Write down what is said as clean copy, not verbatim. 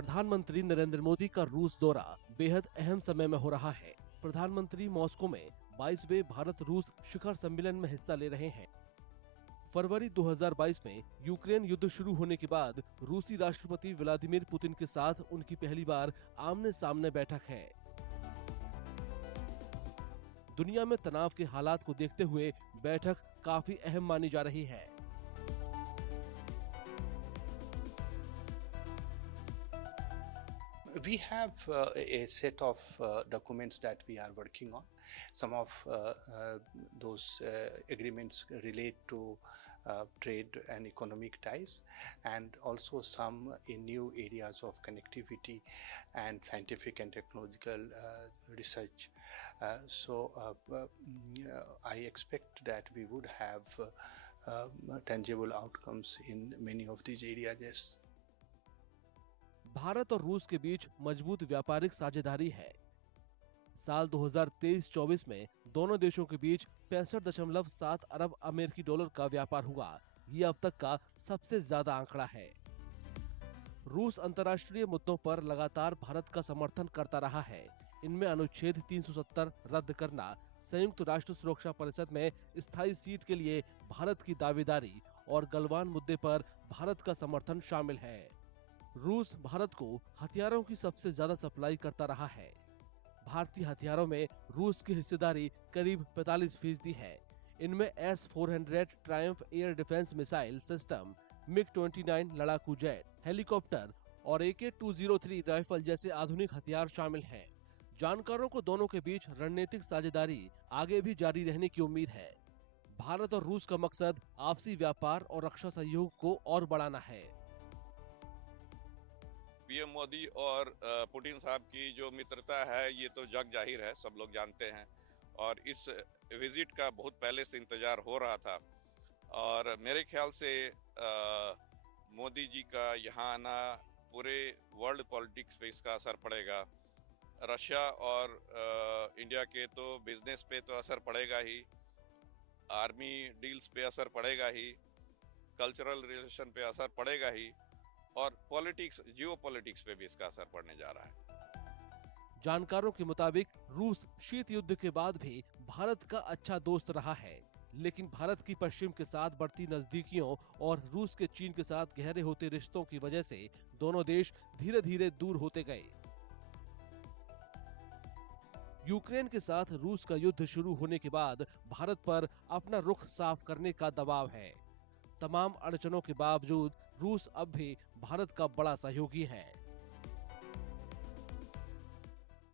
प्रधानमंत्री नरेंद्र मोदी का रूस दौरा बेहद अहम समय में हो रहा है। प्रधानमंत्री मॉस्को में 22वें भारत रूस शिखर सम्मेलन में हिस्सा ले रहे हैं। फरवरी 2022 में यूक्रेन युद्ध शुरू होने के बाद रूसी राष्ट्रपति व्लादिमीर पुतिन के साथ उनकी पहली बार आमने सामने बैठक है। दुनिया में तनाव के हालात को देखते हुए बैठक काफी अहम मानी जा रही है। We have a set of documents that we are working on. Some of those agreements relate to trade and economic ties, and also some in new areas of connectivity and scientific and technological research. I expect that we would have tangible outcomes in many of these areas. Yes. Bharat और रूस के बीच मजबूत व्यापारिक साझेदारी है। साल 2023-24 में दोनों देशों के बीच 65.7 अरब अमेरिकी डॉलर का व्यापार हुआ। ये अब तक का सबसे ज्यादा आंकड़ा है। रूस अंतर्राष्ट्रीय मुद्दों पर लगातार भारत का समर्थन करता रहा है। इनमें अनुच्छेद 370 रद्द करना, संयुक्त राष्ट्र सुरक्षा परिषद में स्थायी सीट के लिए भारत की दावेदारी और गलवान मुद्दे पर भारत का समर्थन शामिल है। रूस भारत को हथियारों की सबसे ज्यादा सप्लाई करता रहा है। भारतीय हथियारों में रूस की हिस्सेदारी करीब 45% है। इनमें S-400 Triumph air defence missile system, MiG-29 लड़ाकू जेट, हेलीकॉप्टर और AK-203 राइफल जैसे आधुनिक हथियार शामिल हैं। जानकारों को दोनों के बीच रणनीतिक साझेदारी आगे भी जारी रहने की उम्मीद है। भारत और रूस का मकसद आपसी व्यापार और रक्षा सहयोग को और बढ़ाना है। पीएम मोदी और पुतिन साहब की जो मित्रता है ये तो जग जाहिर है, सब लोग जानते हैं। और इस विजिट का बहुत पहले से इंतजार हो रहा था और मेरे ख्याल से मोदी जी का यहाँ आना पूरे वर्ल्ड पॉलिटिक्स पे इसका असर पड़ेगा। रशिया और इंडिया के तो बिजनेस पे तो असर पड़ेगा ही, आर्मी डील्स पे असर पड़ेगा ही, कल्चरल रिलेशन पे असर पड़ेगा ही और पॉलिटिक्स, जियोपॉलिटिक्स पे भी इसका असर पड़ने जा रहा है। जानकारों के मुताबिक रूस शीत युद्ध के बाद भी भारत का अच्छा दोस्त रहा है, लेकिन भारत की पश्चिम के साथ बढ़ती नजदीकियों और रूस के चीन के साथ गहरे होते रिश्तों की वजह से दोनों देश धीरे धीरे दूर होते गए। यूक्रेन के साथ रूस का युद्ध शुरू होने के बाद भारत पर अपना रुख साफ करने का दबाव है। तमाम अड़चनों के बावजूद रूस अब भी भारत का बड़ा सहयोगी है।